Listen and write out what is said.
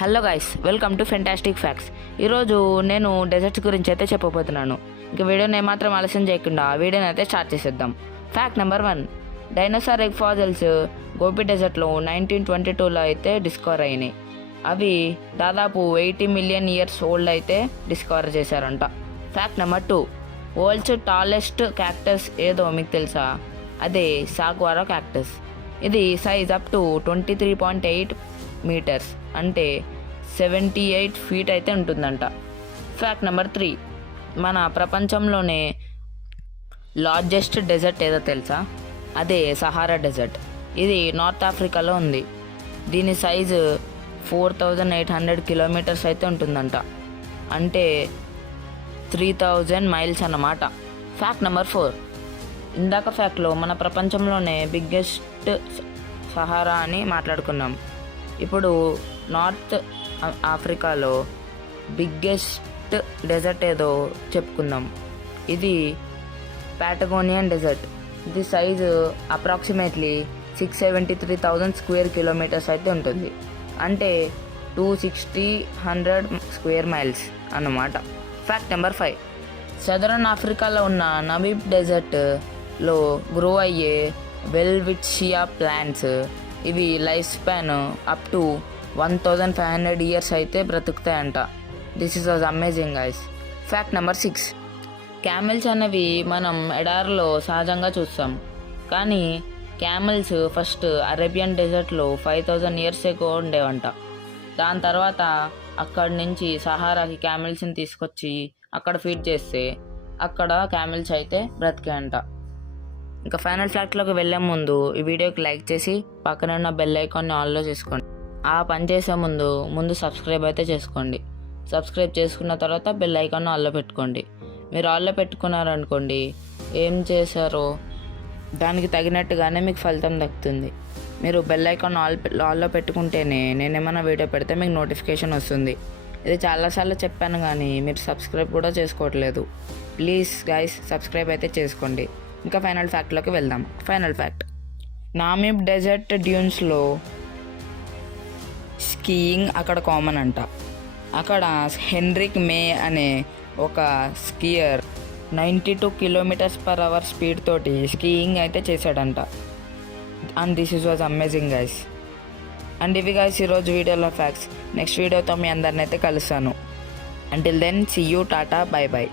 Hello guys, welcome to fantastic facts. ఈరోజు నేను desserts గురించి అయితే చెప్పబోతున్నాను. ఇంక వీడియోని ఏమాత్రం ఆలస్యం చేయకుండా వీడియోని అయితే స్టార్ట్ చేసేద్దాం. Fact number 1, dinosaur egg fossils Gobi డెజర్ట్లో 1922లో అయితే డిస్కవర్ అయినాయి. అవి దాదాపు 80 మిలియన్ ఇయర్స్ ఓల్డ్ అయితే డిస్కవర్ చేశారంట. Fact number 2, world's tallest cactus ఏదో మీకు తెలుసా? అదే సాగ్వారా క్యాక్టస్. ఇది సైజ్ అప్ టు 23.8 మీటర్స్ అంటే 78 ఫీట్ అయితే ఉంటుందంట. ఫ్యాక్ట్ నెంబర్ 3, మన ప్రపంచంలోనే లార్జెస్ట్ డెజర్ట్ ఏదో తెలుసా? అదే సహారా డెజర్ట్. ఇది నార్త్ ఆఫ్రికాలో ఉంది. దీని సైజు 4800 కిలోమీటర్స్ అయితే ఉంటుందంట, అంటే 3000 మైల్స్ అన్నమాట. ఫ్యాక్ట్ నెంబర్ 4, ఇందాక ఫ్యాక్ట్లో మన ప్రపంచంలోనే బిగ్గెస్ట్ సహారా అని మాట్లాడుకున్నాం. ఇప్పుడు నార్త్ ఆఫ్రికాలో బిగ్గెస్ట్ డెజర్ట్ ఏదో చెప్పుకుందాం. ఇది పాటగోనియన్ డెజర్ట్. ఇది సైజు అప్రాక్సిమేట్లీ 673,000 స్క్వేర్ కిలోమీటర్స్ అయితే ఉంటుంది, అంటే 260 స్క్వేర్ మైల్స్ అన్నమాట. ఫ్యాక్ట్ నెంబర్ 5, సదరన్ ఆఫ్రికాలో ఉన్న నమీబ్ డెజర్ట్లో గ్రో అయ్యే వెల్విట్షియా ప్లాంట్స్ ఇవి life span up to 1500 years అయితే బ్రతుకుతాయంట. This is was amazing guys. Fact number 6, camels అనేవి మనం ఎడారిలో సహజంగా చూస్తాం, కానీ క్యామెల్స్ ఫస్ట్ అరేబియన్ డెజర్ట్లో 5000 ఇయర్స్ ఎక్కువ ఉండేవంట. దాని తర్వాత అక్కడి నుంచి సహారాకి క్యామెల్స్ని తీసుకొచ్చి అక్కడ ఫీడ్ చేస్తే అక్కడ క్యామెల్స్ అయితే బ్రతికాయంట. ఇంకా ఫైనల్ ఫ్యాక్ట్లోకి వెళ్ళే ముందు ఈ వీడియోకి లైక్ చేసి పక్కన ఉన్న బెల్ ఐకాన్ని ఆన్లో చేసుకోండి. ఆ పని చేసే ముందు సబ్స్క్రైబ్ అయితే చేసుకోండి. సబ్స్క్రైబ్ చేసుకున్న తర్వాత బెల్ ఐకాన్ ఆన్లో పెట్టుకోండి. మీరు ఆన్లో పెట్టుకున్నారనుకోండి, ఏం చేశారో దానికి తగినట్టుగానే మీకు ఫలితం దక్కుతుంది. మీరు బెల్ ఐకాన్ ఆన్లో పెట్టుకుంటేనే నేను ఏమైనా వీడియో పెడితే మీకు నోటిఫికేషన్ వస్తుంది. ఇది చాలాసార్లు చెప్పాను కానీ మీరు సబ్స్క్రైబ్ కూడా చేసుకోవట్లేదు. ప్లీజ్ గైస్, సబ్స్క్రైబ్ అయితే చేసుకోండి. ఇంకా ఫైనల్ ఫ్యాక్ట్లోకి వెళ్దాం. ఫైనల్ ఫ్యాక్ట్, నామీబ్ డెజర్ట్ డ్యూన్స్లో స్కీయింగ్ అక్కడ కామన్ అంట. అక్కడ హెన్రిక్ మే అనే ఒక స్కీయర్ 92 km/h స్పీడ్ తోటి స్కీయింగ్ అయితే చేశాడంట. And this is was amazing guys. And ఇవి గైస్ ఈరోజు వీడియోలో ఫ్యాక్ట్స్. నెక్స్ట్ వీడియోతో మీ అందరినైతే కలుస్తాను. Until then, see you, tata, bye by.